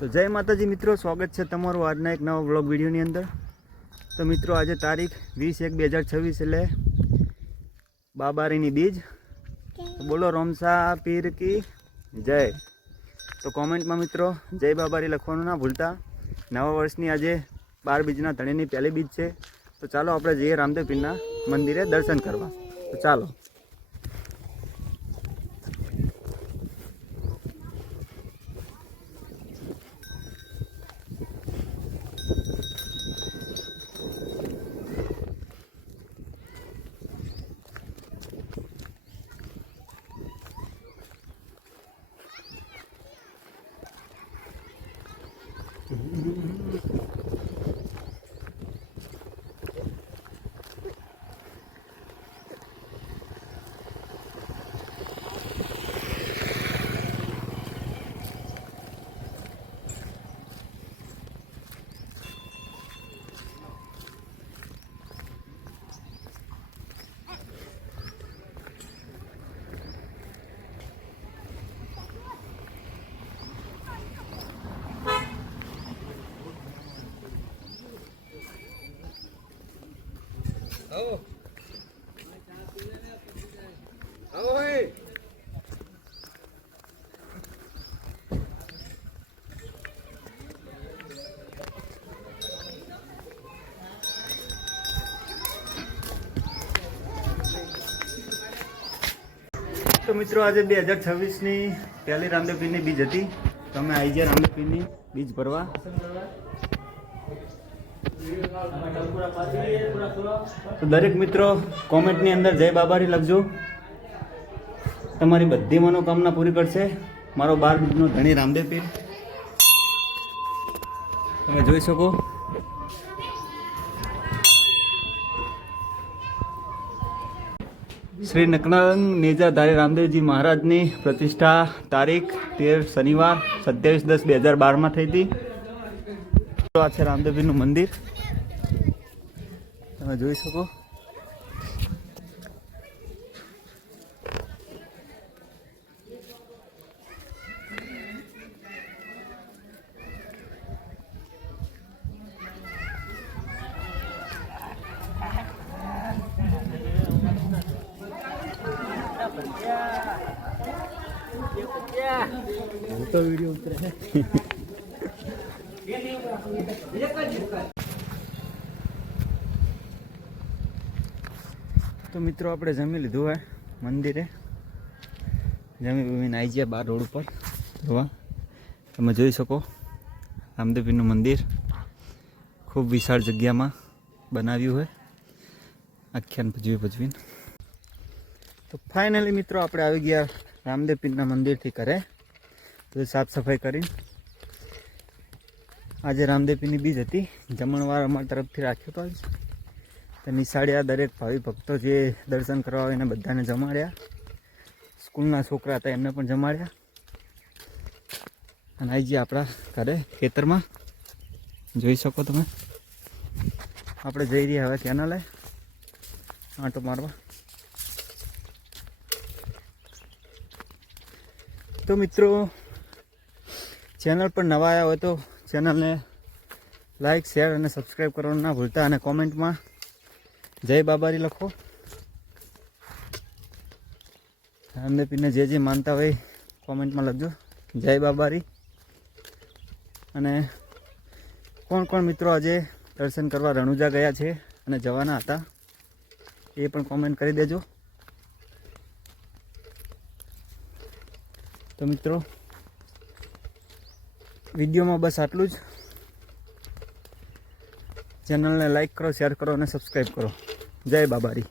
તો જય માતાજી મિત્રો, સ્વાગત છે તમારું આજના એક નવા વ્લોગ વિડીયોની અંદર। તો મિત્રો આજે તારીખ 20/1/2026 એટલે બાબારીની બીજ। તો બોલો રોમસા પીર કી જય। તો કોમેન્ટમાં મિત્રો જય બાબારી લખવાનું ના ભૂલતા। નવા વર્ષની આજે 12 બીજના ધણીની પહેલી બીજ છે। તો ચાલો આપણે જઈએ રામદેવ પીરના મંદિરે દર્શન કરવા। તો ચાલો। तो मित्रों आज 2026 पहली रामदेव पीर बीज थी। तो अमे आई जाए रामदेव पीर बीज भरवा। तो दरेक मित्रों कॉमेंट नी अंदर जय बाबारी लखजो। तमारी बधी मनोकामना पूरी करशे मारो 12 बीजनो धणी रामदेव पीर। तमे जोई शको श्री नकलंग नेजाधारी रामदेव जी महाराज की प्रतिष्ठा तारीख 13 शनिवार 27/10/2012 में थी थी। तो आ रामदेव पीर मंदिर तमे जोई सको। तो वीडियो उतरे है। तो मित्रों आपणे जमी लीधुं है मंदिरे। जमी बमीने आई गया 12 रोड पर जोवा। तमे जोई शको रामदेव पीरनुं मंदिर खूब विशाल जग्या में बनाव्युं है आख्यान भजवी। तो फाइनली मित्रों आपणे आवी गया रामदेव पीरना मंदिर थी करे। तो साफ सफाई करी आज रामदेव पीरनी बीज थी। जमणवार अमारी तरफ थी राख्यो तो तो निशाळ्या दरेक भावी भक्तो जे दर्शन करवा आवे ने बधाने जमाड्या। स्कूलना छोकरा हता एमने पण जमाड्या अने आई गया आपणा घरे खेतरमां। जोई शको तमे आपणे जई रह्या हवे केनाले आंटो मारवा। तो मित्रों चैनल पर नवा आया हो तो चैनल ने लाइक शेयर और सब्सक्राइब करवानुं ना भूलता। और कॉमेंट में जय बाबारी लखो। रामदेव पीर ने जे मानता हो कॉमेंट में लखजो जय बाबारी। अने कोण कोण मित्रों आज दर्शन करवा रणुजा गया छे अने जवाना हता ए पण कॉमेंट करी देजो। तो मित्रों वीडियो में बस आटलू ज। चैनल ने लाइक करो शेयर करो और सब्सक्राइब करो। जय बाबारी।